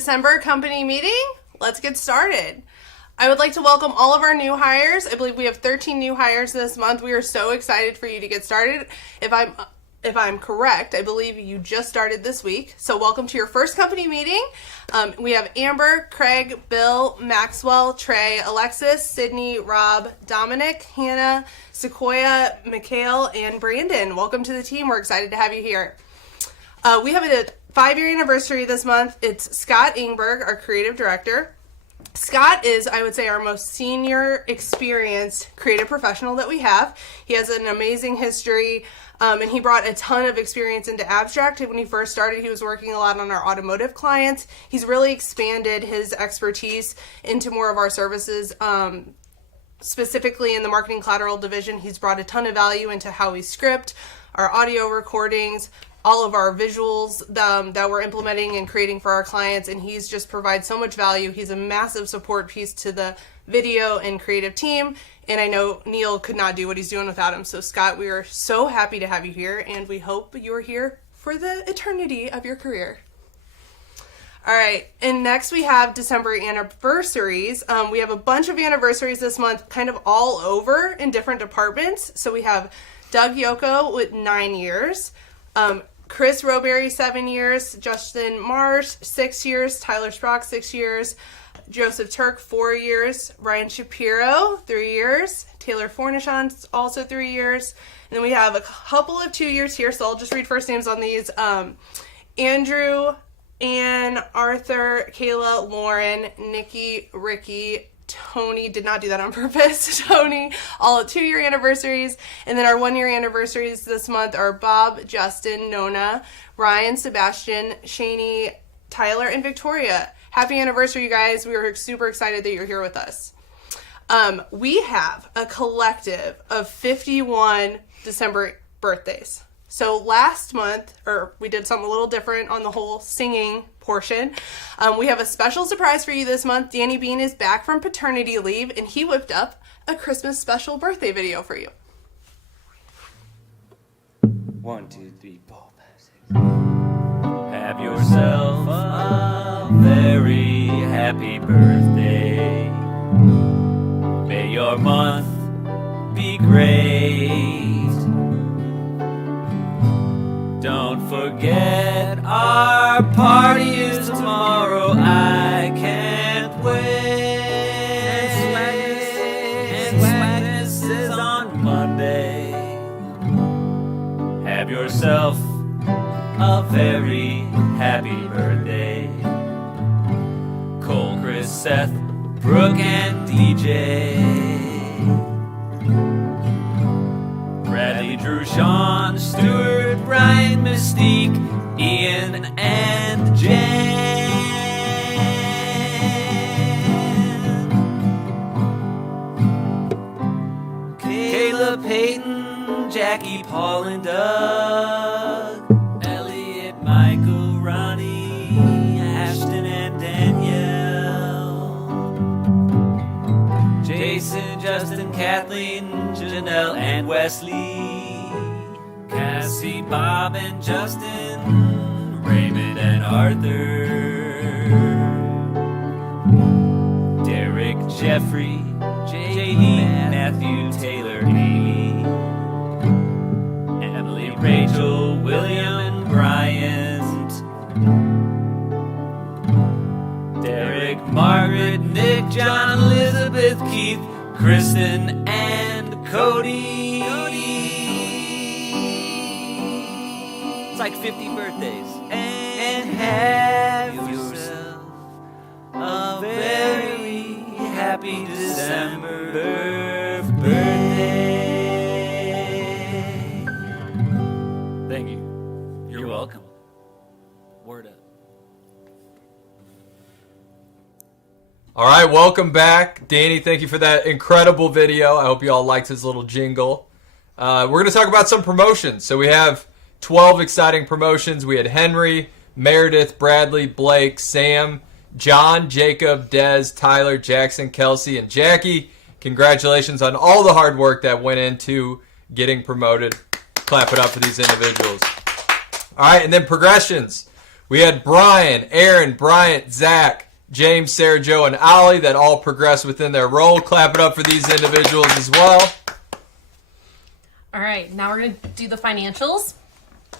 December company meeting. Let's get started. I would like to welcome all of our new hires. I believe we have 13 new hires this month. We are so excited for you to get started. If I'm correct, I believe you just started this week. So welcome to your first company meeting. We have Amber, Craig, Bill, Maxwell, Trey, Alexis, Sydney, Rob, Dominic, Hannah, Sequoia, Mikhail, and Brandon. Welcome to the team. We're excited to have you here. We have a 5-year anniversary this month. It's Scott Ingberg, our creative director. Scott is, I would say, our most senior, experienced creative professional that we have. He has an amazing history, and he brought a ton of experience into abstract. When he first started, he was working a lot on our automotive clients. He's really expanded his expertise into more of our services, specifically in the marketing collateral division. He's brought a ton of value into how we script, our audio recordings, all of our visuals that we're implementing and creating for our clients, and he's just provides so much value. He's a massive support piece to the video and creative team, and I know Neil could not do what he's doing without him. So Scott, we are so happy to have you here, and we hope you're here for the eternity of your career. All right, and next we have December anniversaries. We have a bunch of anniversaries this month, kind of all over in different departments. So we have Doug Yoko with 9 years, Chris Roberry, 7 years, Justin Marsh, 6 years, Tyler Sprock, 6 years, Joseph Turk, 4 years, Ryan Shapiro, 3 years, Taylor Fornishon, also 3 years, and then we have a couple of 2 years here, so I'll just read first names on these. Andrew, Ann, Arthur, Kayla, Lauren, Nikki, Ricky, Tony, did not do that on purpose, Tony, all at 2-year anniversaries. And then our 1-year anniversaries this month are Bob, Justin, Nona, Ryan, Sebastian, Shani, Tyler, and Victoria. Happy anniversary, you guys. We are super excited that you're here with us. We have a collective of 51 December birthdays. So last month, we did something a little different on the whole singing portion. We have a special surprise for you this month. Danny Bean is back from paternity leave, and he whipped up a Christmas special birthday video for you. 1, 2, 3, 4, 5, 6. Have yourself a very happy birthday. May your month be great. Don't forget our party is tomorrow. I can't wait. And Swagmas is on Monday. Have yourself a very happy birthday. Cole, Chris, Seth, Brooke, and DJ. Bradley, Drew, Sean, Stuart, Ryan, Mystique, Ian, and Jen. Kayla, Peyton, Jackie, Paul, and Doug. Elliot, Michael, Ronnie, Ashton, and Danielle. Jason, Justin, Kathleen, Janelle, and Wesley. Cassie, Bob, and Justin, Raymond, and Arthur. Derek, Jeffrey, Jamie, Matthew, Taylor, Amy, Emily, Rachel, William, and Bryant. Derek, Margaret, Nick, John, Elizabeth, Keith, Kristen, and Cody. It's like 50 birthdays. And have yourself a very happy December birthday. Thank you. You're welcome. Word up. All right, welcome back. Danny, thank you for that incredible video. I hope you all liked his little jingle. We're going to talk about some promotions. So we have 12 exciting promotions. We had Henry, Meredith, Bradley, Blake, Sam, John, Jacob, Dez, Tyler, Jackson, Kelsey, and Jackie. Congratulations on all the hard work that went into getting promoted. Clap it up for these individuals. All right, and then progressions. We had Brian, Aaron, Bryant, Zach, James, Sarah, Joe, and Ollie that all progressed within their role. Clap it up for these individuals as well. All right, now we're going to do the financials.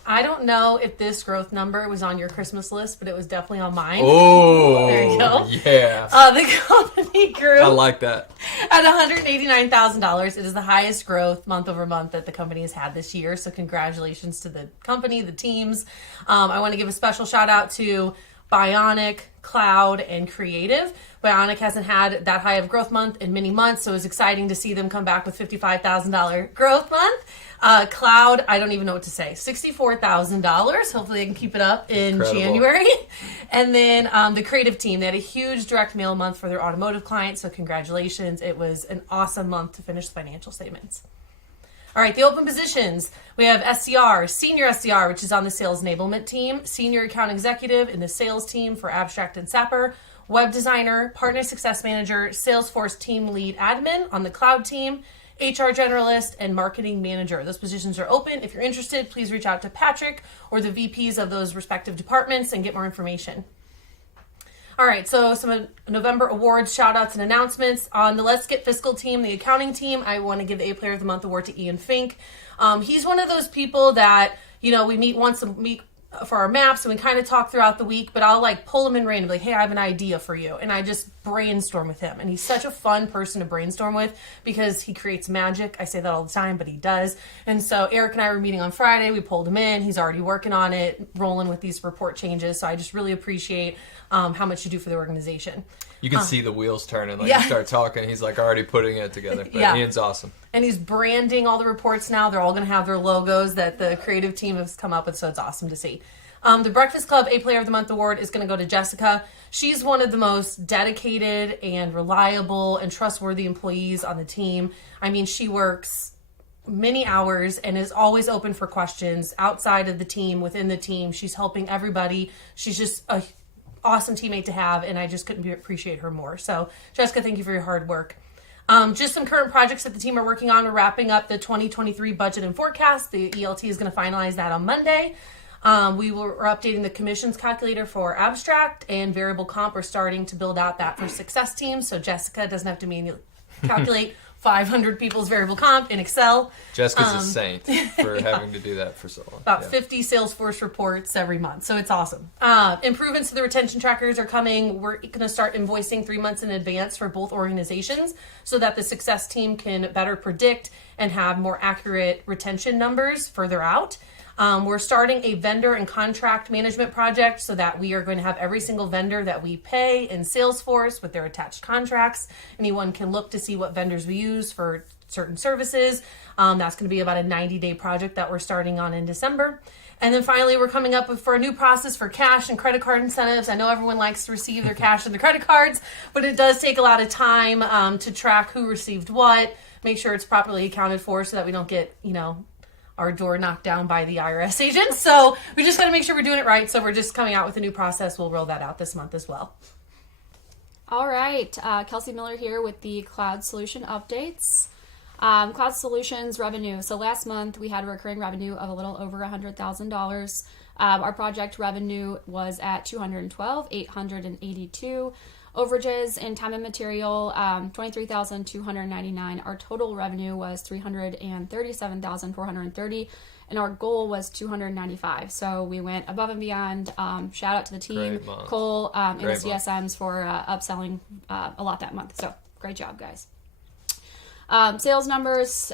I don't know if this growth number was on your Christmas list, but it was definitely on mine. Oh, there you go. Yeah. The company grew I like that. at $189,000. It is the highest growth month over month that the company has had this year. So congratulations to the company, the teams. I want to give a special shout out to Bionic, Cloud, and Creative. Bionic hasn't had that high of growth month in many months, so it was exciting to see them come back with $55,000 growth month. Cloud, I don't even know what to say, $64,000. Hopefully they can keep it up in Incredible. January. And then the Creative team, they had a huge direct mail month for their automotive clients, so congratulations. It was an awesome month to finish the financial statements. All right, the open positions. We have SDR, Senior SDR, which is on the Sales Enablement team, Senior Account Executive in the Sales team for Abstract and Sapper, Web Designer, Partner Success Manager, Salesforce Team Lead Admin on the Cloud team, HR Generalist, and Marketing Manager. Those positions are open. If you're interested, please reach out to Patrick or the VPs of those respective departments and get more information. All right, so some November awards, shout-outs, and announcements. On the Let's Get Fiscal team, the accounting team, I want to give the A Player of the Month award to Ian Fink. He's one of those people that, we meet once a week for our maps, and we kind of talk throughout the week, but I'll, pull him in randomly, hey, I have an idea for you, and I just brainstorm with him. And he's such a fun person to brainstorm with because he creates magic. I say that all the time, but he does. And so Eric and I were meeting on Friday. We pulled him in. He's already working on it, rolling with these report changes. So I just really appreciate how much you do for the organization. You can see the wheels turning. Yeah. You start talking, he's already putting it together. But Yeah. Ian's awesome. And he's branding all the reports now. They're all going to have their logos that the creative team has come up with, so it's awesome to see. The Breakfast Club A Player of the Month award is going to go to Jessica. She's one of the most dedicated and reliable and trustworthy employees on the team. I mean, she works many hours and is always open for questions outside of the team, within the team. She's helping everybody. She's just a awesome teammate to have, and I just couldn't appreciate her more. So, Jessica, thank you for your hard work. Just some current projects that the team are working on. We're wrapping up the 2023 budget and forecast. The ELT is going to finalize that on Monday. We're updating the commissions calculator for Abstract, and variable comp. We're starting to build out that for Success teams, so Jessica doesn't have to manually calculate 500 people's variable comp in Excel. Jessica's a saint for having to do that for so long. About 50 Salesforce reports every month, so it's awesome. Improvements to the retention trackers are coming. We're going to start invoicing 3 months in advance for both organizations so that the Success team can better predict and have more accurate retention numbers further out. We're starting a vendor and contract management project so that we are going to have every single vendor that we pay in Salesforce with their attached contracts. Anyone can look to see what vendors we use for certain services. That's going to be about a 90-day project that we're starting on in December. And then finally, we're coming up for a new process for cash and credit card incentives. I know everyone likes to receive their cash and their credit cards, but it does take a lot of time to track who received what, make sure it's properly accounted for so that we don't get, our door knocked down by the IRS agent. So we just got to make sure we're doing it right. So we're just coming out with a new process. We'll roll that out this month as well. All right. Kelsey Miller here with the Cloud Solution updates. Cloud Solutions revenue. So last month we had a recurring revenue of a little over $100,000. Our project revenue was at $212,882. Overages in time and material, $23,299. Our total revenue was $337,430, and our goal was $295. So we went above and beyond. Shout out to the team, Cole, and the CSMs for upselling a lot that month. So great job, guys. Sales numbers.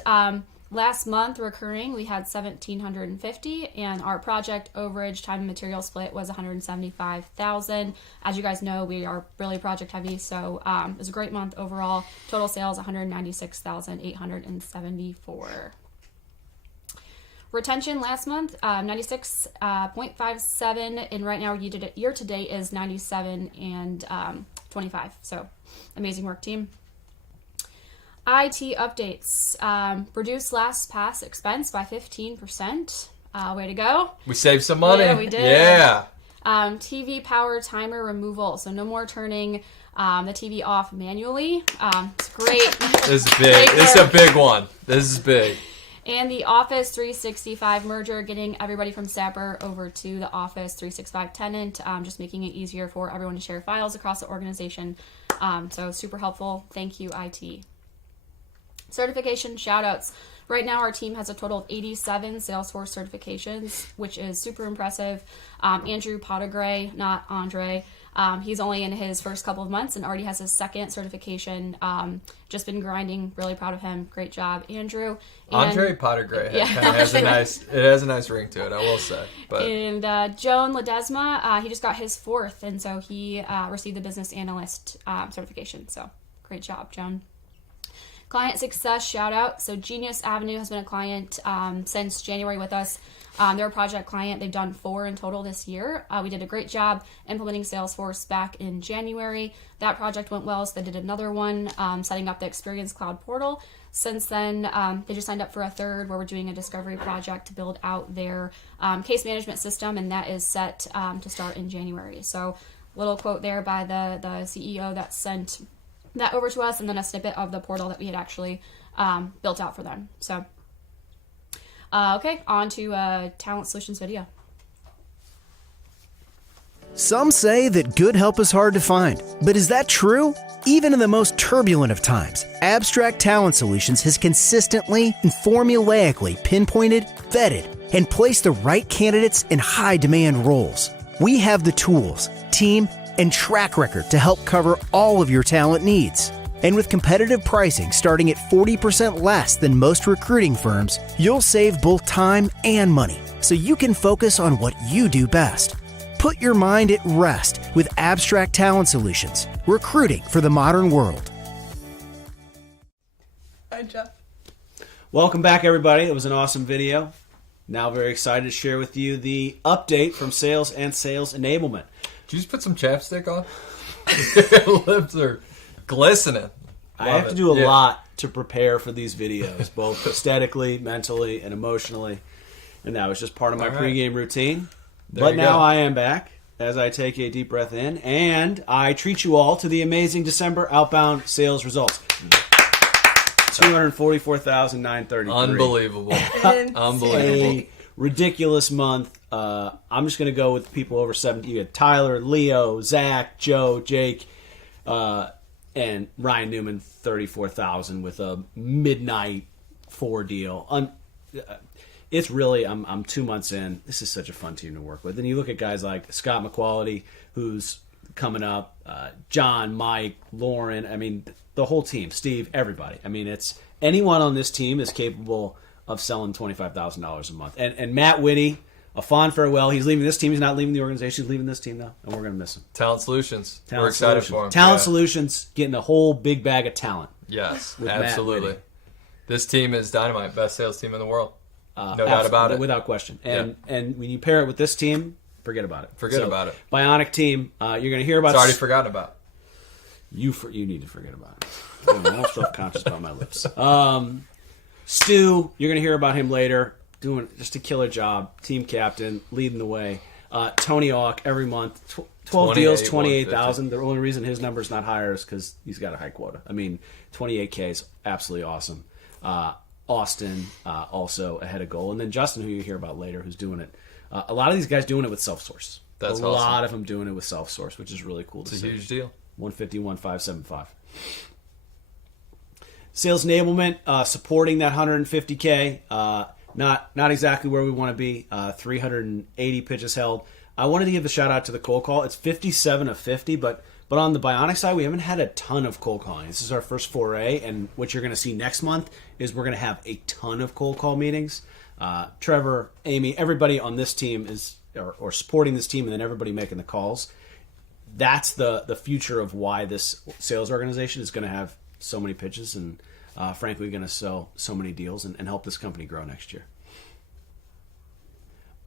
Last month, recurring, we had $1,750, and our project overage time and material split was $175,000. As you guys know, we are really project heavy, so it was a great month overall. Total sales $196,874. Retention last month 96.57, and right now year to date is 97 and 25. So amazing work, team. IT updates. Reduced last pass expense by 15%. Way to go. We saved some money. Yeah, we did. Yeah. TV power timer removal. So no more turning the TV off manually. It's great. This is big. This is a big one. This is big. And the Office 365 merger, getting everybody from Sapper over to the Office 365 tenant, just making it easier for everyone to share files across the organization. So super helpful. Thank you, IT. Certification shout-outs. Right now, our team has a total of 87 Salesforce certifications, which is super impressive. Andrew Pottergray, not Andre, he's only in his first couple of months and already has his second certification. Just been grinding. Really proud of him. Great job, Andrew. Andre Pottergray has a nice ring to it, I will say. But and Joan Ledesma, he just got his fourth, and so he received the business analyst certification. So great job, Joan. Client success shout out. So Genius Avenue has been a client since January with us. They're a project client. They've done 4 in total this year. We did a great job implementing Salesforce back in January. That project went well, so they did another one, setting up the Experience Cloud portal. Since then, they just signed up for a third where we're doing a discovery project to build out their case management system, and that is set to start in January. So little quote there by the CEO that sent that over to us, and then a snippet of the portal that we had actually built out for them. So, okay, on to Talent Solutions video. Some say that good help is hard to find, but is that true? Even in the most turbulent of times, Abstract Talent Solutions has consistently and formulaically pinpointed, vetted, and placed the right candidates in high-demand roles. We have the tools, team, and track record to help cover all of your talent needs. And with competitive pricing starting at 40% less than most recruiting firms, you'll save both time and money so you can focus on what you do best. Put your mind at rest with Abstract Talent Solutions, recruiting for the modern world. Hi, Jeff. Welcome back, everybody. It was an awesome video. Now very excited to share with you the update from sales and sales enablement. did you just put some chapstick on? Your lips are glistening. I have to do a lot to prepare for these videos, both aesthetically, mentally, and emotionally. And that was just part of my pregame routine. But now I am back as I take a deep breath in, and I treat you all to the amazing December outbound sales results. 244,933. Unbelievable. Unbelievable. A ridiculous month. I'm just going to go with people over 70. You had Tyler, Leo, Zach, Joe, Jake, and Ryan Newman, 34,000 with a midnight 4 deal. It's really, I'm 2 months in. This is such a fun team to work with. And you look at guys like Scott McQuality, who's coming up, John, Mike, Lauren. I mean, the whole team, Steve, everybody. I mean, it's anyone on this team is capable of selling $25,000 a month. And Matt Whitty, a fond farewell. He's leaving this team. He's not leaving the organization. He's leaving this team, though, and we're going to miss him. Talent Solutions. We're excited for him. Talent Solutions, getting a whole big bag of talent. Yes, absolutely. This team is dynamite. Best sales team in the world. No doubt about it. Without question. And when you pair it with this team, forget about it. Forget about it. Bionic team, you're going to hear about... It's already forgotten about. You need to forget about it. I'm a little self-conscious about my lips. Stu, you're going to hear about him later, doing just a killer job. Team captain, leading the way. Tony Auk, every month, 12 deals, 28,000. The only reason his number's not higher is because he's got a high quota. I mean, 28K is absolutely awesome. Austin, also ahead of goal. And then Justin, who you hear about later, who's doing it. A lot of these guys doing it with self-source. That's a lot of them doing it with self-source, which is really cool to see. It's a huge deal. 150-1575. Sales enablement, supporting that 150K. Not exactly where we want to be. 380 pitches held. I wanted to give a shout out to the cold call. It's 57 of 50, but on the Bionic side, we haven't had a ton of cold calling. This is our first foray, and what you're going to see next month is we're going to have a ton of cold call meetings. Trevor, Amy, everybody on this team is or supporting this team, and then everybody making the calls. That's the future of why this sales organization is going to have so many pitches and, frankly, going to sell so many deals and help this company grow next year.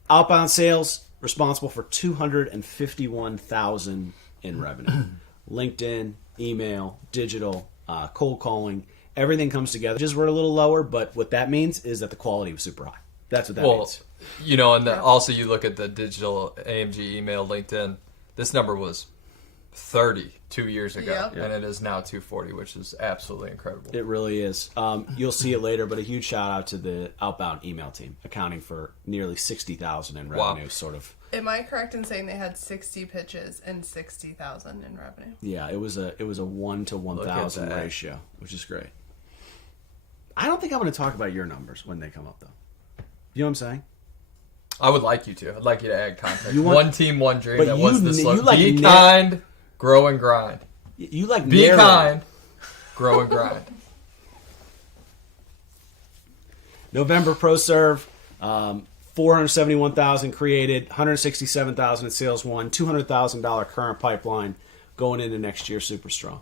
Outbound sales, responsible for $251,000 in revenue. LinkedIn, email, digital, cold calling, everything comes together. Just we're a little lower, but what that means is that the quality was super high. That's what that means. You know, and also you look at the digital AMG, email, LinkedIn. This number was 30 2 years ago, Yep. and it is now 240, which is absolutely incredible. It really is. You'll see it later, but a huge shout out to the outbound email team, accounting for nearly 60,000 in revenue. Wow. Sort of. Am I correct in saying they had 60 pitches and 60,000 in revenue? Yeah, it was a 1 to 1,000 that. ratio, which is great. I don't think I'm going to talk about your numbers when they come up, though. You know what I'm saying? I would like you to. I'd like you to add context. You want- One team, one dream. But That was the you slogan. like Be net- kind, grow and grind. You like Be narrative. kind, grow and grind. November ProServe, 471,000 created, 167,000 in sales won, $200,000 current pipeline going into next year super strong.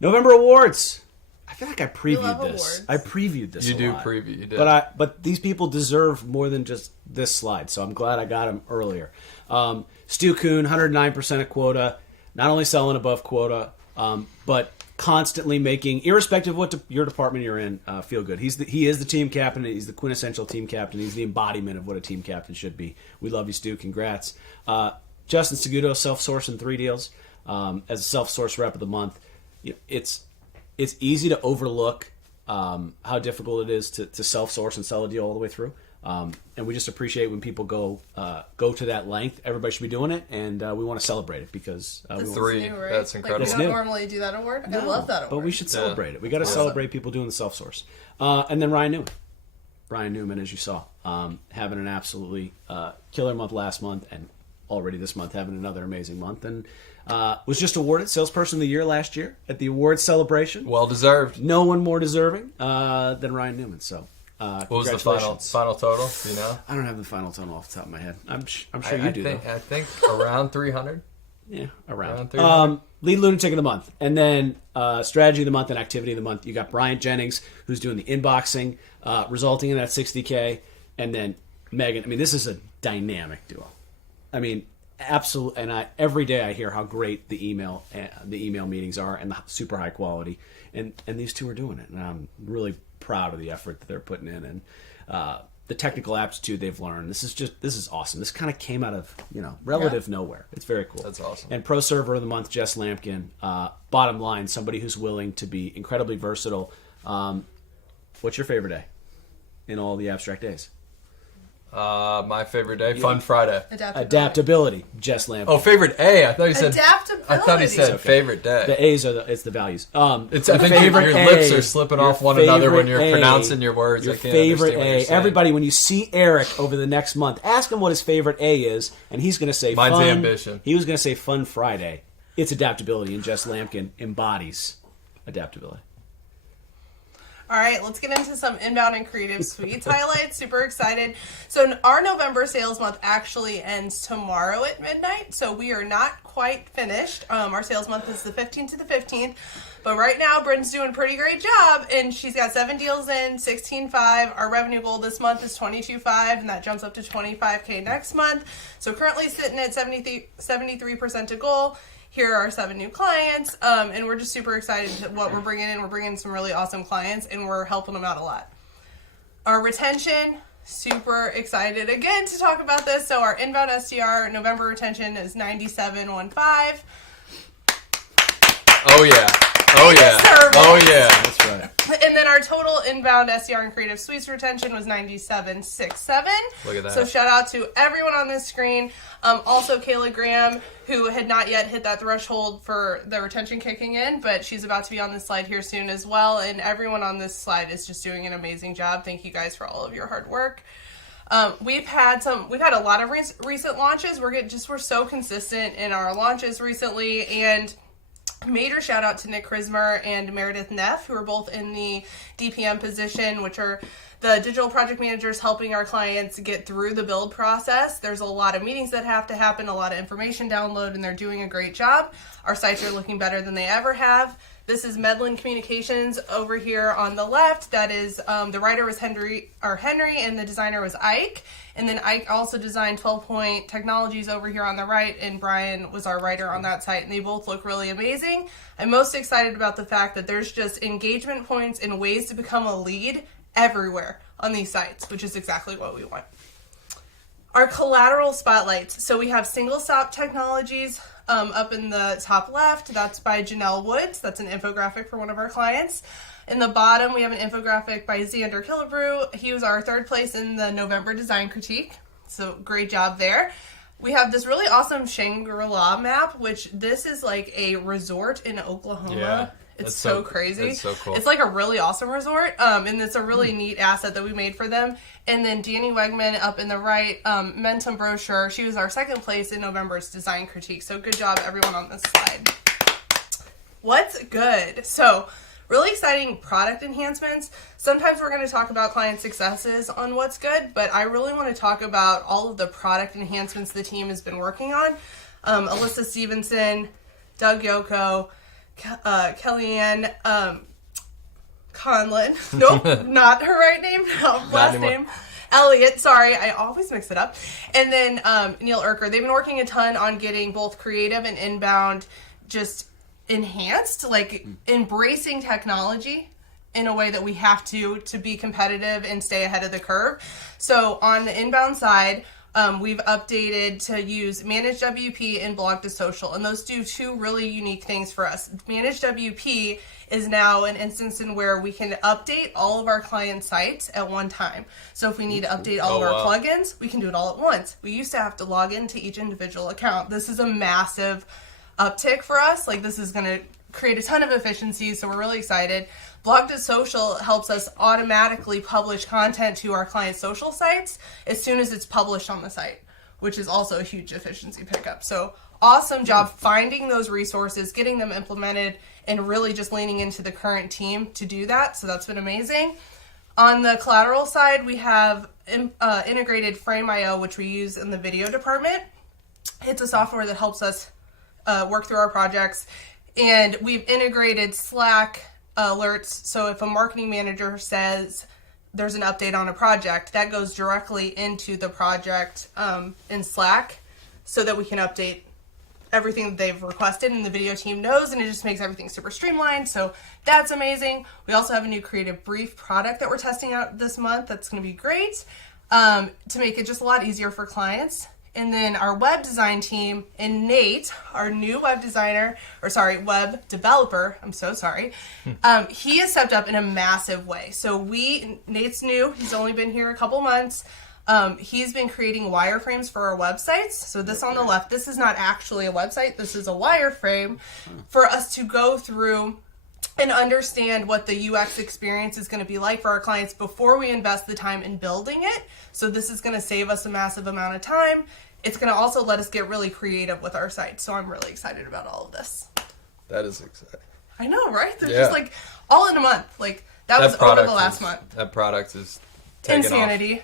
November awards. I feel like I love previewed this. awards. I previewed this. You a do lot. preview. You did. But these people deserve more than just this slide, so I'm glad I got them earlier. Stu Kuhn, 109% of quota, not only selling above quota, but constantly making, irrespective of what your department you're in, feel good. He is the team captain. He's the quintessential team captain. He's the embodiment of what a team captain should be. We love you, Stu. Congrats. Justin Segudo, self-sourcing 3 deals as a self-source rep of the month. It's easy to overlook how difficult it is to self-source and sell a deal all the way through. And we just appreciate when people go to that length. Everybody should be doing it, and we want to celebrate it because we This want Three. is new, right? That's Like, incredible. we It's don't new. normally do that award. I love that award. But we should celebrate it. We got to celebrate people doing the self-source. And then Ryan Newman. Ryan Newman, as you saw, having an absolutely killer month last month, and already this month having another amazing month, and was just awarded Salesperson of the Year last year at the awards celebration. Well deserved. No one more deserving than Ryan Newman. So, What was the congratulations. final total? Do you know? I don't have the final total off the top of my head. I'm sure I you do. think, though. I think around 300. Yeah, Around around. 300. Lead lunatic of the month, and then strategy of the month and activity of the month. You got Bryant Jennings, who's doing the inboxing, resulting in that 60K, and then Megan. I mean, this is a dynamic duo. I mean, absolutely. And every day I hear how great the email meetings are and the super high quality, and these two are doing it, and I'm really proud of the effort that they're putting in and the technical aptitude they've learned. This is awesome. This kind of came out of relative nowhere. It's very cool. That's awesome. And Pro Server of the Month, Jess Lampkin. Bottom line, somebody who's willing to be incredibly versatile. What's your favorite day in all the abstract days? My favorite day, Fun Friday. Adaptability, Jess Lampkin. Oh, favorite A. I thought he said. Adaptability. I thought he said It's favorite day. The A's are it's the values. It's, I think your lips are slipping off one another when you're pronouncing your words. Your I can't favorite understand what A. you're saying. Everybody, when you see Eric over the next month, ask him what his favorite A is, and he's going to say Mine's fun. ambition. He was going to say Fun Friday. It's adaptability, and Jess Lampkin embodies adaptability. All right, let's get into some inbound and creative suites highlights. Super excited. So our November sales month actually ends tomorrow at midnight. So we are not quite finished. Our sales month is the 15th to the 15th. But right now, Bryn's doing a pretty great job, and she's got 7 deals in, 16.5. Our revenue goal this month is 22.5, and that jumps up to 25K next month. So currently sitting at 73% to goal. Here are 7 new clients, and we're just super excited at what we're bringing in. We're bringing in some really awesome clients, and we're helping them out a lot. Our retention, super excited again to talk about this. So our inbound SDR November retention is 97.15. Oh yeah. Oh yeah. Service. Oh yeah. That's right. And then our total inbound SDR and creative suites retention was 97.67. Look at that. So shout out to everyone on this screen. Also Kayla Graham, who had not yet hit that threshold for the retention kicking in, but she's about to be on this slide here soon as well. And everyone on this slide is just doing an amazing job. Thank you guys for all of your hard work. We've had a lot of recent launches. We're so consistent in our launches recently, and major shout out to Nick Krismer and Meredith Neff, who are both in the DPM position, which are the digital project managers helping our clients get through the build process. There's a lot of meetings that have to happen, a lot of information download, and they're doing a great job. Our sites are looking better than they ever have. This is Medlin Communications over here on the left. That is, the writer was Henry, and the designer was Ike. And then Ike also designed 12 Point Technologies over here on the right, and Brian was our writer on that site, and they both look really amazing. I'm most excited about the fact that there's just engagement points and ways to become a lead everywhere on these sites, which is exactly what we want. Our collateral spotlights. So we have Single Stop Technologies, Up in the top left, that's by Janelle Woods. That's an infographic for one of our clients. In the bottom, we have an infographic by Xander Killebrew. He was our third place in the November Design Critique. So great job there. We have this really awesome Shangri-La map, which this is like a resort in Oklahoma. Yeah, it's so crazy. It's so cool. It's like a really awesome resort, and it's a really neat asset that we made for them. And then Danny Wegman up in the right, Mentum brochure. She was our second place in November's Design Critique. So good job, everyone on this slide. What's good? So really exciting product enhancements. Sometimes we're going to talk about client successes on what's good, but I really want to talk about all of the product enhancements the team has been working on. Alyssa Stevenson, Doug Yoko, Kellyanne Conlon. Nope, not her right name. No, last name. Elliot, sorry, I always mix it up. And then Neil Urker. They've been working a ton on getting both creative and inbound just enhanced, like embracing technology in a way that we have to be competitive and stay ahead of the curve. So on the inbound side, we've updated to use Managed WP and Blog to Social, and those do two really unique things for us. Managed WP is now an instance in where we can update all of our client sites at one time. So if we need to update all of our plugins, we can do it all at once. We used to have to log into each individual account. This is a massive uptick for us. Like, this is going to create a ton of efficiencies, so we're really excited. Blog to Social helps us automatically publish content to our client social sites as soon as it's published on the site, which is also a huge efficiency pickup. So awesome job finding those resources, getting them implemented, and really just leaning into the current team to do that. So that's been amazing. On the collateral side, we have integrated Frame.io, which we use in the video department. It's a software that helps us work through our projects. And we've integrated Slack alerts. So if a marketing manager says there's an update on a project, that goes directly into the project in Slack so that we can update everything that they've requested and the video team knows, and it just makes everything super streamlined. So that's amazing. We also have a new creative brief product that we're testing out this month that's going to be great to make it just a lot easier for clients. And then our web design team and Nate, our new web developer, I'm so sorry. He has stepped up in a massive way. So Nate's new, he's only been here a couple months. He's been creating wireframes for our websites. So this on the left, this is not actually a website. This is a wireframe for us to go through and understand what the UX experience is going to be like for our clients before we invest the time in building it. So this is going to save us a massive amount of time. It's going to also let us get really creative with our site. So I'm really excited about all of this. That is exciting. I know, right? They're just like all in a month. Like that was over the last month. That product is taking insanity.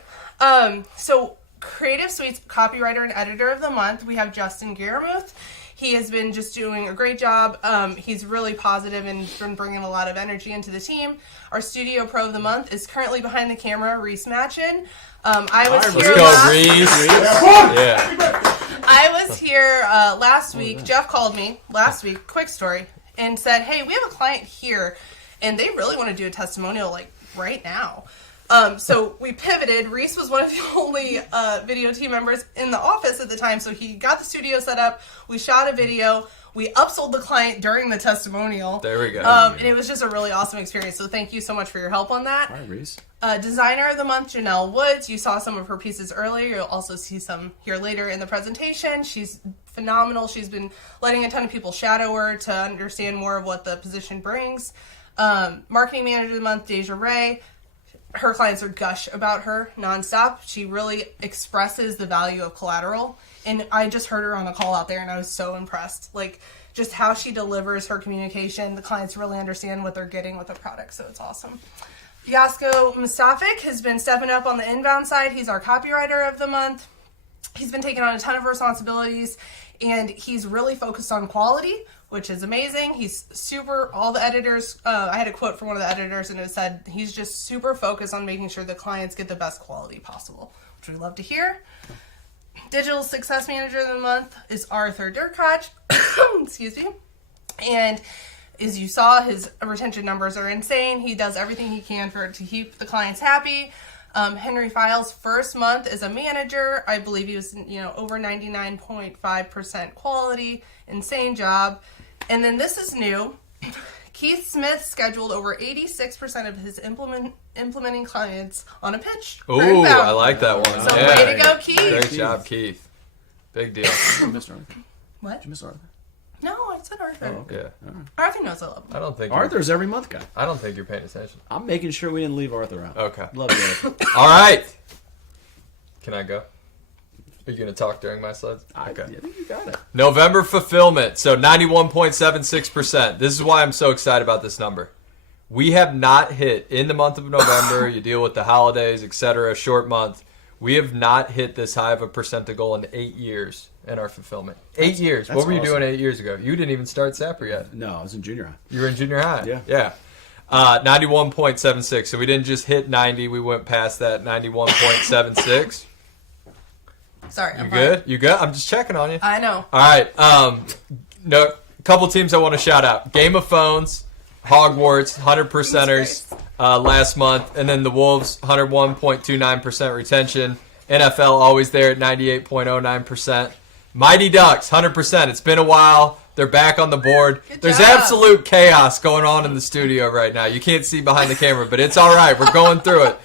So Creative Suite's copywriter and editor of the month, we have Justin Garamuth. He has been just doing a great job. He's really positive and been bringing a lot of energy into the team. Our Studio Pro of the month is currently behind the camera, Reese Matchin. I was here last week. Jeff called me last week, quick story, and said, hey, we have a client here, and they really want to do a testimonial like right now. So we pivoted. Reese was one of the only video team members in the office at the time, so he got the studio set up. We shot a video. We upsold the client during the testimonial. There we go. And it was just a really awesome experience, so thank you so much for your help on that. All right, Reese. Designer of the month, Janelle Woods. You saw some of her pieces earlier. You'll also see some here later in the presentation. She's phenomenal. She's been letting a ton of people shadow her to understand more of what the position brings. Marketing Manager of the month, Deja Ray. Her clients are gush about her nonstop. She really expresses the value of collateral. And I just heard her on the call out there, and I was so impressed. Like, just how she delivers her communication. The clients really understand what they're getting with the product, so it's awesome. Yasko Mustafik has been stepping up on the inbound side. He's our copywriter of the month. He's been taking on a ton of responsibilities, and he's really focused on quality, which is amazing. He's all the editors, I had a quote from one of the editors, and it said, he's just super focused on making sure the clients get the best quality possible, which we love to hear. Digital Success Manager of the Month is Arthur Durkach. Excuse me. And as you saw, his retention numbers are insane. He does everything he can to keep the clients happy. Henry Files' first month as a manager, I believe he was, over 99.5% quality. Insane job. And then this is new. Keith Smith scheduled over 86% of his implementing clients on a pitch. Ooh, I like that one. So way to go, Keith. Great job, Keith. Big deal. You missed Arthur. What? Did you miss Arthur? No, I said Arthur. Oh, okay. Yeah. Arthur knows I love him. I don't think Arthur's every month guy. I don't think you're paying attention. I'm making sure we didn't leave Arthur out. Okay. Love you, Arthur. All right. Can I go? Are you going to talk during my slides? Okay. I think you got it. November fulfillment, so 91.76%. This is why I'm so excited about this number. We have not hit, in the month of November, you deal with the holidays, etc., short month, we have not hit this high of a percent goal in 8 years in our fulfillment. 8 years. What were you doing 8 years ago? You didn't even start Sapper yet. No, I was in junior high. You were in junior high? Yeah. Yeah. 91.76. So we didn't just hit 90. We went past that 91.76. Sorry, I'm You fine. good? You good? I'm just checking on you. I know. All right. No, couple teams I want to shout out. Game of Phones, Hogwarts, 100%ers last month. And then the Wolves, 101.29% retention. NFL always there at 98.09%. Mighty Ducks, 100%. It's been a while. They're back on the board. Good There's job. absolute chaos going on in the studio right now. You can't see behind the camera, but it's all right. We're going through it.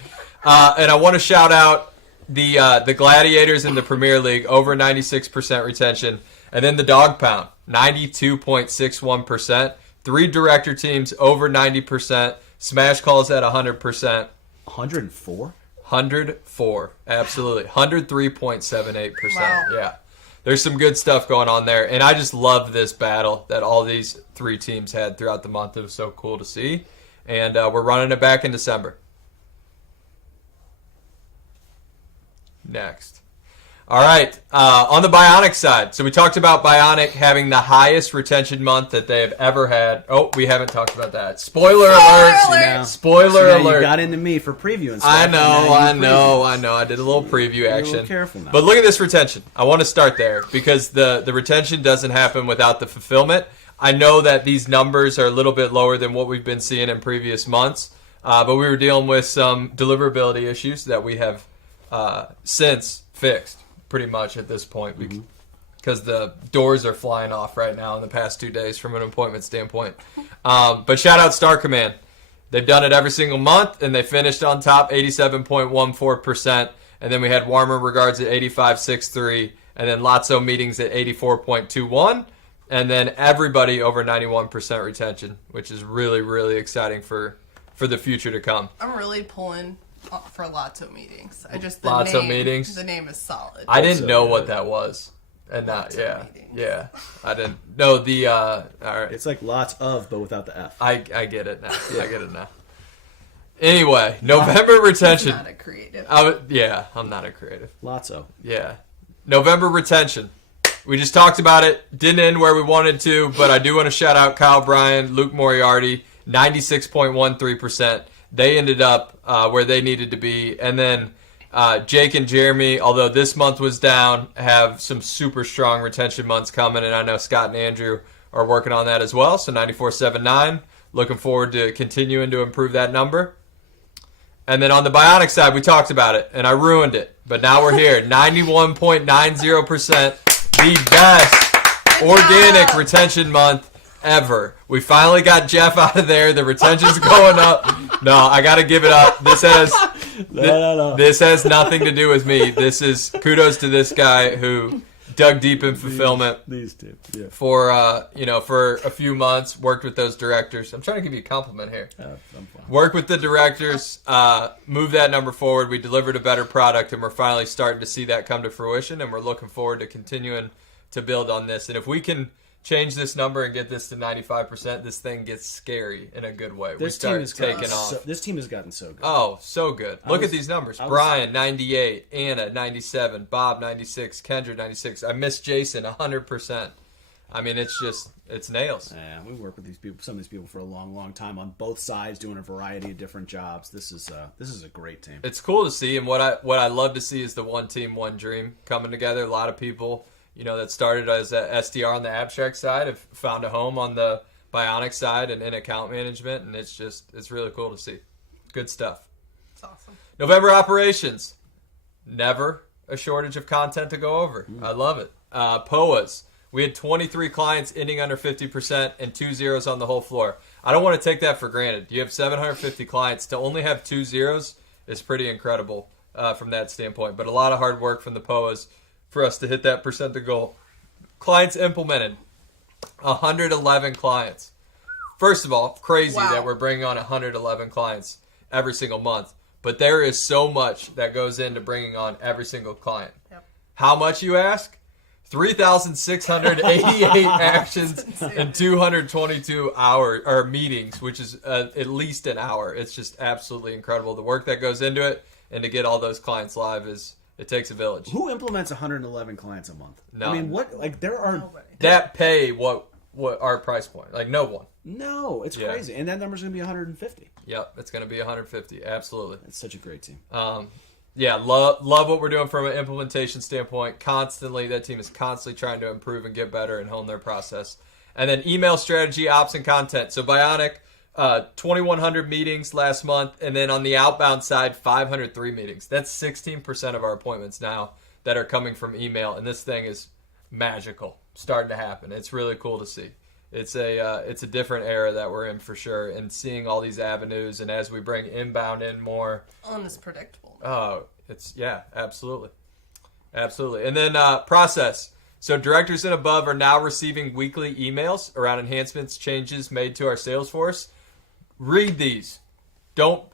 And I want to shout out the Gladiators in the Premier League, over 96% retention. And then the Dog Pound, 92.61%. 3 director teams, over 90%. Smash calls at 100%. 104? 104. Absolutely. 103.78%. Wow. Yeah. There's some good stuff going on there. And I just love this battle that all these 3 teams had throughout the month. It was so cool to see. And we're running it back in December. Next. All right. On the Bionic side. So we talked about Bionic having the highest retention month that they have ever had. Oh, we haven't talked about that. Spoiler alert. Spoiler So now alert. you got into me for previewing stuff. I and now you know. preview. I did a little preview a action. little careful now. But look at this retention. I want to start there because the retention doesn't happen without the fulfillment. I know that these numbers are a little bit lower than what we've been seeing in previous months, but we were dealing with some deliverability issues that we have since fixed pretty much at this point because the doors are flying off right now in the past 2 days from an appointment standpoint. But shout out Star Command. They've done it every single month, and they finished on top, 87.14%. And then we had Warmer Regards at 85.63, and then Lotso Meetings at 84.21, and then everybody over 91% retention, which is really, really exciting for the future to come. I'm really pulling for Lotso meetings. Lotso Meetings? The name is solid. I didn't know what that was. And not, Lotso Meetings. yeah. I didn't know the, all right. It's like lots of, but without the F. I get it now. I get it now. Anyway, November retention. Not a creative. I'm not a creative. Lots of. Yeah. November retention. We just talked about it. Didn't end where we wanted to, but I do want to shout out Kyle Bryan, Luke Moriarty, 96.13%. They ended up where they needed to be. And then Jake and Jeremy, although this month was down, have some super strong retention months coming. And I know Scott and Andrew are working on that as well. So 94.79. Looking forward to continuing to improve that number. And then on the Bionic side, we talked about it, and I ruined it. But now we're here, 91.90%, the best organic retention month ever. We finally got Jeff out of there. The retention's going up. No, I got to give it up. This has nothing to do with me. This is kudos to this guy who dug deep in fulfillment. These two, yeah. For for a few months, worked with those directors. I'm trying to give you a compliment here. I'm fine. Work with the directors, move that number forward. We delivered a better product, and we're finally starting to see that come to fruition, and we're looking forward to continuing to build on this. And if we can change this number and get this to 95%, this thing gets scary in a good way. We start taking off. This team has gotten so good. Oh, so good. Look at these numbers. Brian, 98. Anna, 97. Bob, 96. Kendra, 96. I missed Jason, 100%. I mean, it's nails. Yeah, we work with these people, some of these people, for a long, long time on both sides, doing a variety of different jobs. This is a great team. It's cool to see, and what I love to see is the one team, one dream coming together. A lot of people, that started as a SDR on the abstract side have found a home on the Bionic side and in account management, and it's really cool to see. Good stuff. It's awesome. November operations. Never a shortage of content to go over. I love it. POAs. We had 23 clients ending under 50% and 2 zeros on the whole floor. I don't want to take that for granted. You have 750 clients. To only have 2 zeros is pretty incredible from that standpoint. But a lot of hard work from the POAs for us to hit that percent to goal. Clients implemented. 111 clients. First of all, crazy that we're bringing on 111 clients every single month. But there is so much that goes into bringing on every single client. Yep. How much, you ask? 3,688 actions and 222 meetings, which is at least an hour. It's just absolutely incredible. The work that goes into it, and to get all those clients live it takes a village. Who implements 111 clients a month? No. I mean, what? Like, there are that pay what our price point? Like, no one. no. It's crazy, and that number's going to be 150. Yep, it's going to be 150. Absolutely. It's such a great team. Yeah, love what we're doing from an implementation standpoint. Constantly, that team is constantly trying to improve and get better and hone their process. And then email strategy, ops, and content. So Bionic, 2,100 meetings last month, and then on the outbound side, 503 meetings. That's 16% of our appointments now that are coming from email, and this thing is magical, starting to happen. It's really cool to see. It's a different era that we're in for sure, and seeing all these avenues, and as we bring inbound in more, It's predictable. oh, absolutely. And then process. So directors and above are now receiving weekly emails around enhancements, changes made to our Salesforce. Read these. Don't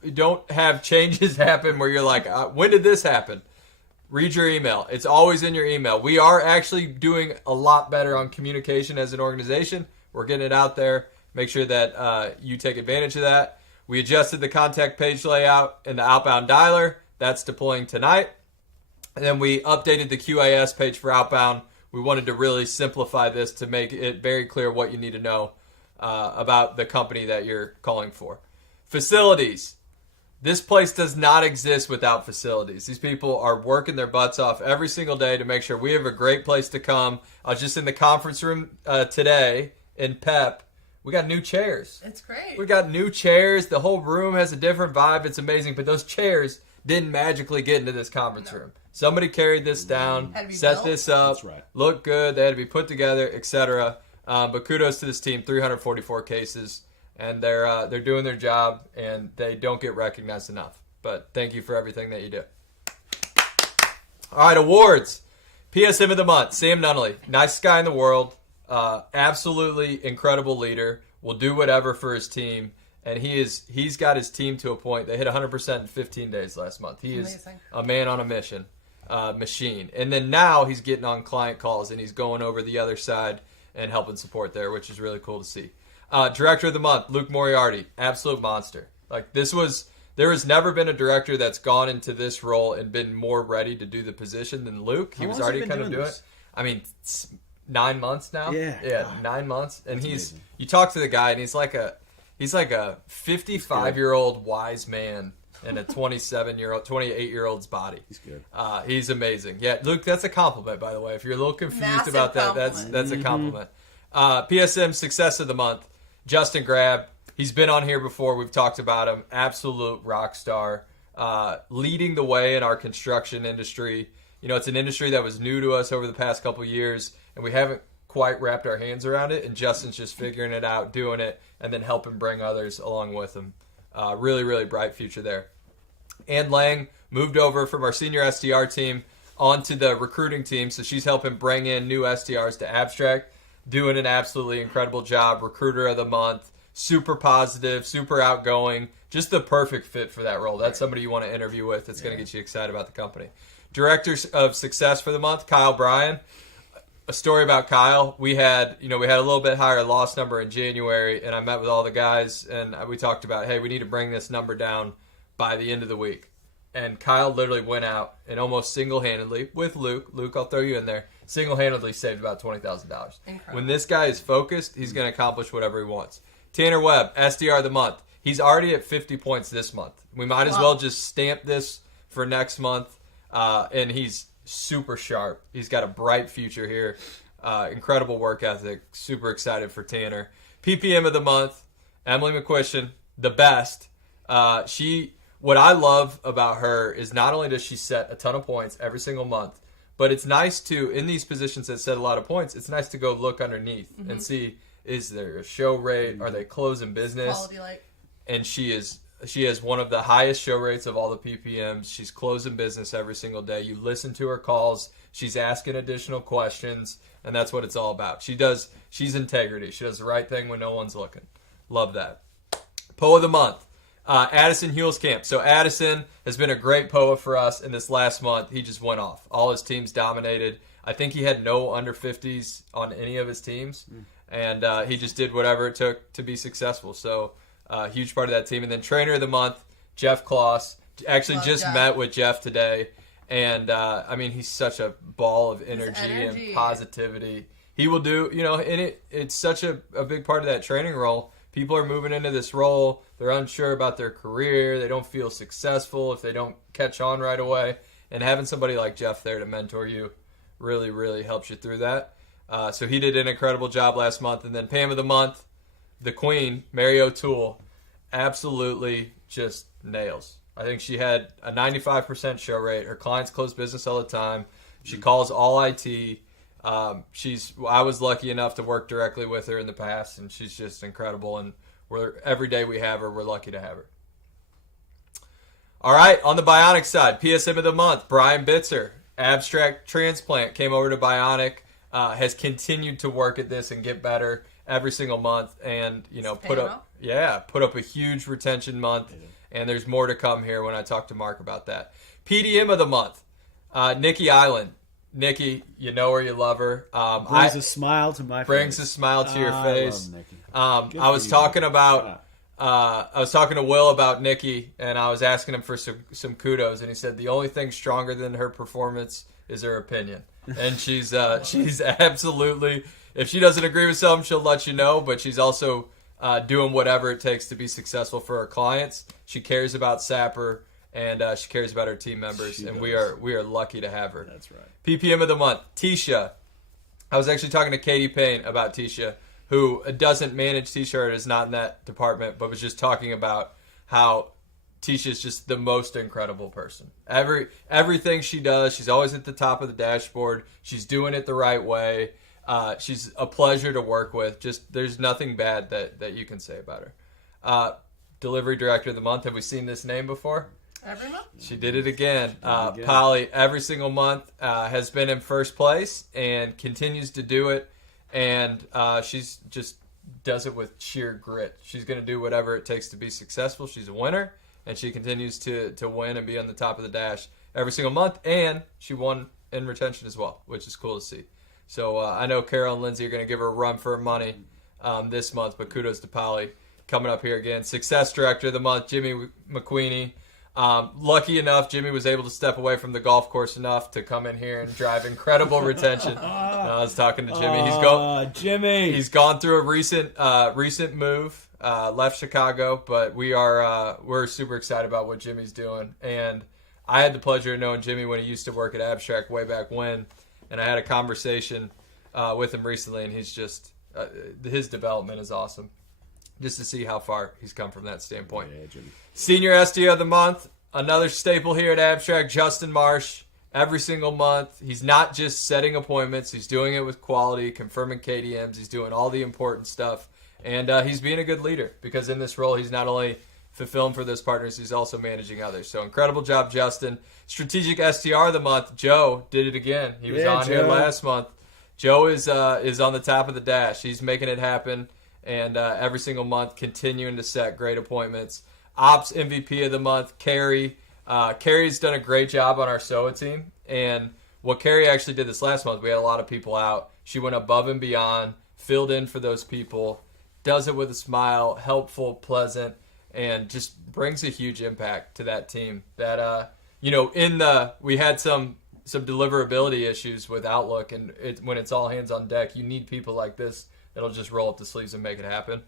have changes happen where you're like, when did this happen? Read your email. It's always in your email. We are actually doing a lot better on communication as an organization. We're getting it out there. Make sure that you take advantage of that. We adjusted the contact page layout in the outbound dialer. That's deploying tonight. And then we updated the QAS page for outbound. We wanted to really simplify this to make it very clear what you need to know about the company that you're calling for. Facilities. This place does not exist without facilities. These people are working their butts off every single day to make sure we have a great place to come. I was just in the conference room today in PEP. We got new chairs. It's great. We got new chairs. The whole room has a different vibe. It's amazing. But those chairs didn't magically get into this conference room. Somebody carried this down, set built. this up, That's right. looked good. They had to be put together, etc. But kudos to this team. 344 cases. And they're doing their job, and they don't get recognized enough. But thank you for everything that you do. All right, awards. PSM of the month, Sam Nunnally. Nicest guy in the world. Absolutely incredible leader. Will do whatever for his team. And he's got his team to a point. They hit 100% in 15 days last month. He is amazing. A man on a machine. And then now he's getting on client calls, and he's going over the other side and helping support there, which is really cool to see. Director of the month, Luke Moriarty, absolute monster. Like there has never been a director that's gone into this role and been more ready to do the position than Luke. He was already kind of doing it. I mean, 9 months now. Yeah, 9 months, and That's he's amazing. you talk to the guy, and he's like a 55-year-old wise man in a 28-year-old's body. He's good. He's amazing. Yeah, Luke, that's a compliment, by the way. If you're a little confused Massive about that, compliment. that's a compliment. PSM success of the month, Justin Grab. He's been on here before. We've talked about him. Absolute rock star. Leading the way in our construction industry. You know, it's an industry that was new to us over the past couple of years, and we haven't quite wrapped our hands around it, and Justin's just figuring it out, doing it, and then helping bring others along with him. Really, really bright future there. Ann Lang moved over from our senior SDR team onto the recruiting team, so she's helping bring in new SDRs to Abstract, doing an absolutely incredible job. Recruiter of the month, super positive, super outgoing, just the perfect fit for that role. That's somebody you want to interview with. That's going to get you excited about the company. Director of success for the month, Kyle Bryan. A story about Kyle. We had a little bit higher loss number in January, and I met with all the guys, and we talked about, hey, we need to bring this number down by the end of the week. And Kyle literally went out and almost single-handedly, with Luke, I'll throw you in there, single-handedly saved about $20,000. When this guy is focused, he's going to accomplish whatever he wants. Tanner Webb, SDR of the month. He's already at 50 points this month. We might as well just stamp this for next month, and he's super sharp. He's got a bright future here. Incredible work ethic. Super excited for Tanner. PPM of the month, Emily McQuistion, the best. She what I love about her is not only does she set a ton of points every single month, but it's nice to, in these positions that set a lot of points, it's nice to go look underneath and see, is there a show rate? Are they closing business? Quality like. And she has one of the highest show rates of all the PPMs. She's closing business every single day. You listen to her calls. She's asking additional questions, and that's what it's all about. She's integrity. She does the right thing when no one's looking. Love that. POA of the month, Addison Hulskamp. So Addison has been a great POA for us in this last month. He just went off. All his teams dominated. I think he had no under 50s on any of his teams, and he just did whatever it took to be successful. So huge part of that team. And then trainer of the month, Jeff Kloss. Actually just met with Jeff today, and I mean, he's such a ball of energy and positivity. He will do, and it's such a big part of that training role. People are moving into this role. They're unsure about their career. They don't feel successful if they don't catch on right away. And having somebody like Jeff there to mentor you really, really helps you through that. So he did an incredible job last month. And then Pam of the month, the queen, Mary O'Toole, absolutely just nails. I think she had a 95% show rate. Her clients close business all the time. She calls all IT. I was lucky enough to work directly with her in the past, and she's just incredible. And every day we have her, we're lucky to have her. All right, on the Bionic side, PSM of the month, Brian Bitzer, abstract transplant, came over to Bionic, has continued to work at this and get better every single month, and put up a huge retention month. And there's more to come here when I talk to Mark about that. PDM of the month, Nikki Island. Nikki, you know her, you love her. Brings a smile to my face. Brings a smile to your face. I love Nikki. I was talking to Will about Nikki, and I was asking him for some kudos, and he said the only thing stronger than her performance is her opinion. And she's absolutely, if she doesn't agree with something, she'll let you know, but she's also doing whatever it takes to be successful for her clients. She cares about Sapper, and she cares about her team members, we are lucky to have her. That's right. PPM of the month, Tisha. I was actually talking to Katie Payne about Tisha, who doesn't manage T-shirt, is not in that department, but was just talking about how Tisha is just the most incredible person. Everything she does, she's always at the top of the dashboard. She's doing it the right way. She's a pleasure to work with. Just there's nothing bad that you can say about her. Delivery Director of the Month. Have we seen this name before? Every month? She did it again. Polly, every single month, has been in first place and continues to do it. And she's just does it with sheer grit. She's going to do whatever it takes to be successful. She's a winner, and she continues to win and be on the top of the dash every single month. And she won in retention as well, which is cool to see. So I know Carol and Lindsay are going to give her a run for her money this month, but kudos to Polly. Coming up here again, Success Director of the Month, Jimmy McQueenie. Lucky enough, Jimmy was able to step away from the golf course enough to come in here and drive incredible retention. I was talking to Jimmy. He's gone through a recent move, left Chicago, but we're super excited about what Jimmy's doing. And I had the pleasure of knowing Jimmy when he used to work at Abstract way back when, and I had a conversation with him recently, and he's just his development is awesome. Just to see how far he's come from that standpoint. Yeah, Jimmy. Senior SDO of the Month, another staple here at Abstract, Justin Marsh. Every single month, he's not just setting appointments. He's doing it with quality, confirming KDMs. He's doing all the important stuff. And he's being a good leader because in this role, he's not only fulfilling for those partners, he's also managing others. So incredible job, Justin. Strategic STR of the Month, Joe did it again. He was on here last month. Joe is on the top of the dash. He's making it happen. And every single month, continuing to set great appointments. Ops MVP of the Month, Carrie. Carrie's done a great job on our SOA team. And what Carrie actually did this last month, we had a lot of people out. She went above and beyond, filled in for those people, does it with a smile, helpful, pleasant, and just brings a huge impact to that team. That, we had some deliverability issues with Outlook, and when it's all hands on deck, you need people like this. It'll just roll up the sleeves and make it happen.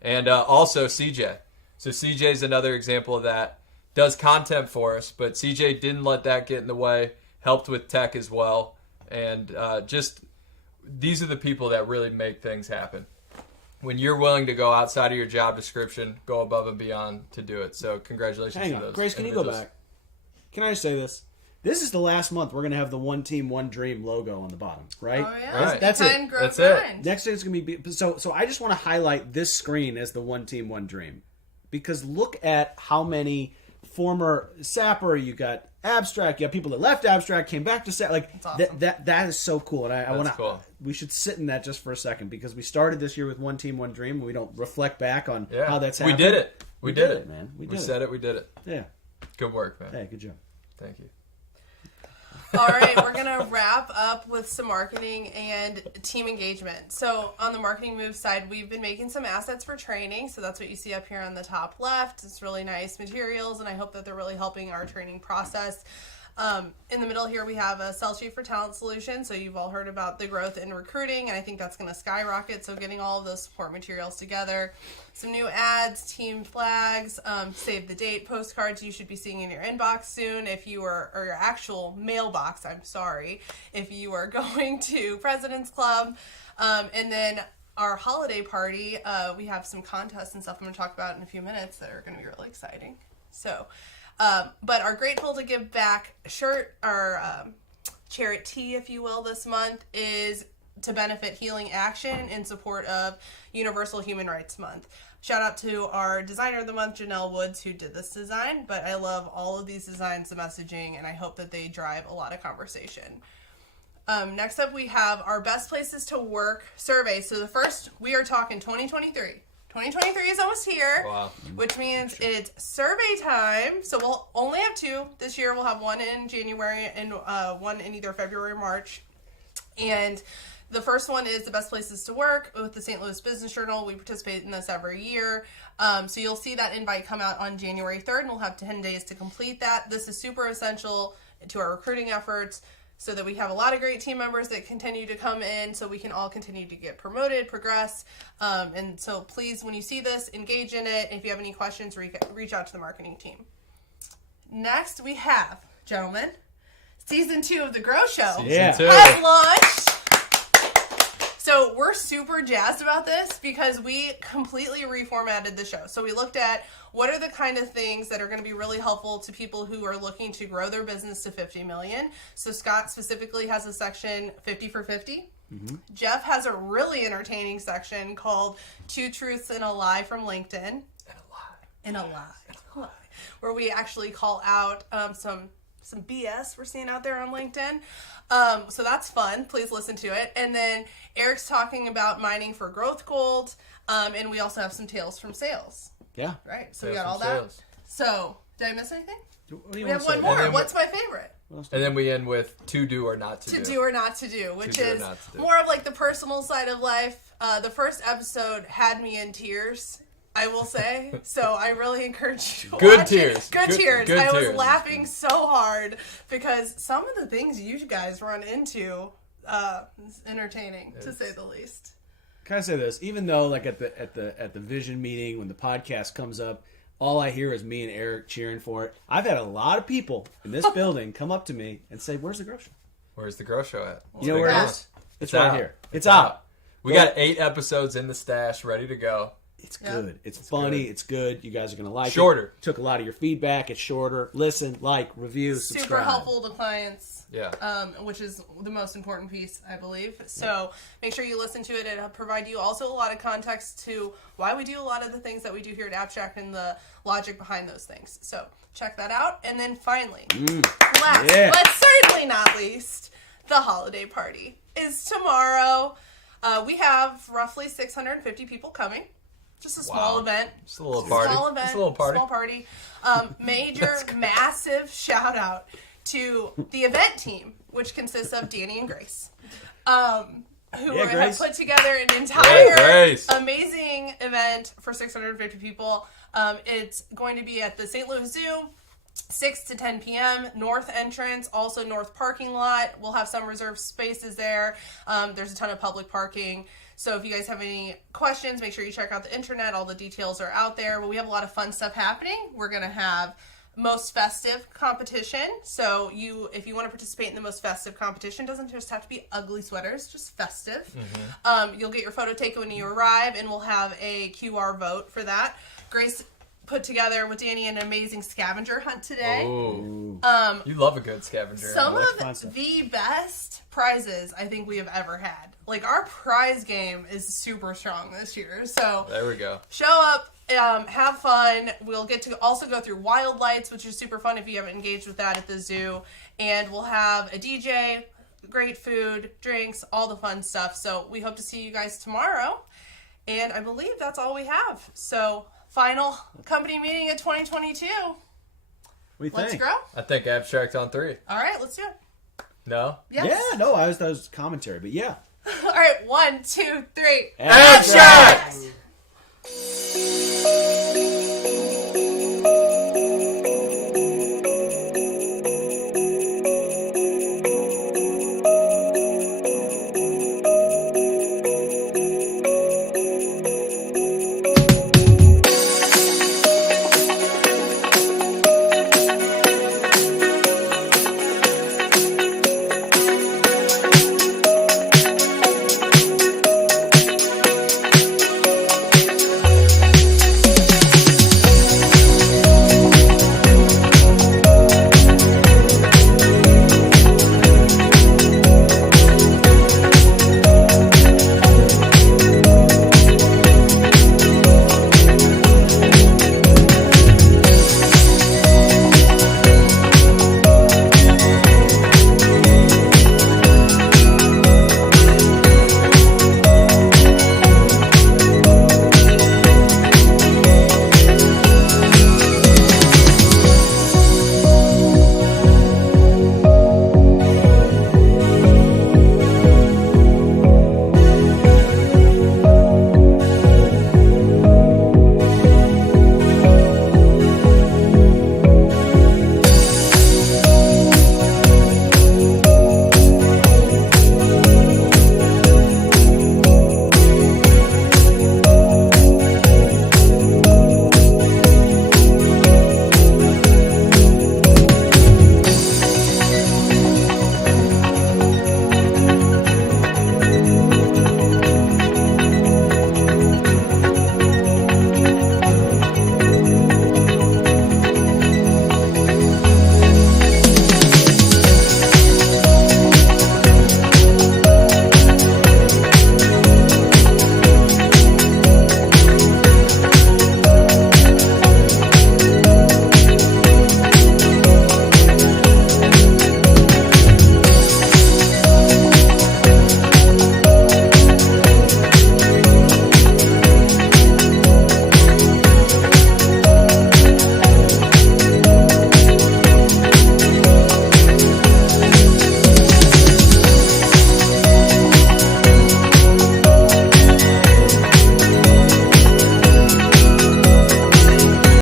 And also CJ. So CJ's another example of that. Does content for us, but CJ didn't let that get in the way. Helped with tech as well. And just these are the people that really make things happen. when you're willing to go outside of your job description, go above and beyond to do it. So congratulations Hang to on. those Grace, can you go individuals. back? Can I just say this? This is the last month we're going to have the One Team, One Dream logo on the bottom, right? Oh, yeah. Right. That's it. That's it. Next thing is going to be... So I just want to highlight this screen as the One Team, One Dream. Because look at how many former Sapper, you got Abstract, you have people that left Abstract, came back to Sapper. Like, awesome. that is so cool. And I want to... cool. We should sit in that just for a second because we started this year with One Team, One Dream, and we don't reflect back on how that's happened. We did it. We did it, man. We said it. We did it. Yeah. Good work, man. Hey, good job. Thank you. All right, we're going to wrap up with some marketing and team engagement. So on the marketing move side, we've been making some assets for training. So that's what you see up here on the top left. It's really nice materials, and I hope that they're really helping our training process. In the middle here, we have a sell sheet for talent solution. So you've all heard about the growth in recruiting, and I think that's going to skyrocket. So getting all of those support materials together, some new ads, team flags, save the date postcards you should be seeing in your inbox soon if you are, or your actual mailbox, I'm sorry, if you are going to President's Club. And then our holiday party, we have some contests and stuff I'm going to talk about in a few minutes that are going to be really exciting. So, but our Grateful to Give Back shirt, our charity, if you will, this month is to benefit Healing Action in support of Universal Human Rights Month. Shout out to our designer of the month, Janelle Woods, who did this design, but I love all of these designs, the messaging, and I hope that they drive a lot of conversation. Next up, we have our best places to work survey. So the first, we are talking 2023. 2023 is almost here, which means it's survey time. So we'll only have 2 this year. We'll have one in January and one in either February or March. And the first one is the best places to work with the St. Louis Business Journal. We participate in this every year. So you'll see that invite come out on January 3rd, and we'll have 10 days to complete that. This is super essential to our recruiting efforts, so that we have a lot of great team members that continue to come in so we can all continue to get promoted, progress. And so please, when you see this, engage in it. If you have any questions, reach out to the marketing team. Next, we have, gentlemen, season 2 of The Grow Show has launched. So we're super jazzed about this because we completely reformatted the show. So we looked at what are the kind of things that are going to be really helpful to people who are looking to grow their business to 50 million. So Scott specifically has a section 50 for 50. Mm-hmm. Jeff has a really entertaining section called 2 Truths and a Lie from LinkedIn. And a lie. Where we actually call out some BS we're seeing out there on LinkedIn. So that's fun. Please listen to it. And then Eric's talking about mining for growth gold. And we also have some tales from sales. Yeah. Right. So we got all that. So did I miss anything? We have one more. What's my favorite? And then we end with to do or not to do. To do or not to do, which is more of like the personal side of life. The first episode had me in tears, I will say. So I really encourage you to watch it. Good tears. I was laughing so hard because some of the things you guys run into is entertaining, to say the least. Can I say this? Even though, like at the vision meeting when the podcast comes up, all I hear is me and Eric cheering for it. I've had a lot of people in this building come up to me and say, "Where's the Grow Show? Where's the Grow Show at?" You know where it is? It's right out. here. It's out. We got 8 episodes in the stash, ready to go. It's good. It's funny. Good. It's good. You guys are gonna like it. Shorter. Took a lot of your feedback. It's shorter. Listen, like, review, subscribe. Super helpful to clients. Yeah. Which is the most important piece, I believe. So make sure you listen to it. It'll provide you also a lot of context to why we do a lot of the things that we do here at Abstract and the logic behind those things. So check that out. And then finally, last but certainly not least, the holiday party is tomorrow. We have roughly 650 people coming. Just a small event. Just a little party. Small event. Just a little party. Small party. Major, massive shout out to the event team, which consists of Danny and Grace, who have put together an entire amazing event for 650 people. It's going to be at the St. Louis Zoo, 6 to 10 p.m. North entrance, also north parking lot. We'll have some reserved spaces there. There's a ton of public parking. So if you guys have any questions, make sure you check out the internet. All the details are out there. But we have a lot of fun stuff happening. We're going to have most festive competition. So if you want to participate in the most festive competition, it doesn't just have to be ugly sweaters, just festive. You'll get your photo taken when you arrive, and we'll have a QR vote for that. Grace put together with Danny an amazing scavenger hunt today. Ooh. You love a good scavenger. Some of the best prizes I think we have ever had. Like, our prize game is super strong this year. So there we go. Show up. Have fun. We'll get to also go through Wild Lights, which is super fun if you haven't engaged with that at the zoo. And we'll have a DJ, great food, drinks, all the fun stuff. So we hope to see you guys tomorrow. And I believe that's all we have. So final company meeting of 2022. Let's grow. I think abstract on 3. All right, let's do it. No? Yes. Yeah, no, that was commentary, but yeah. All right, 1, 2, 3. Abstract!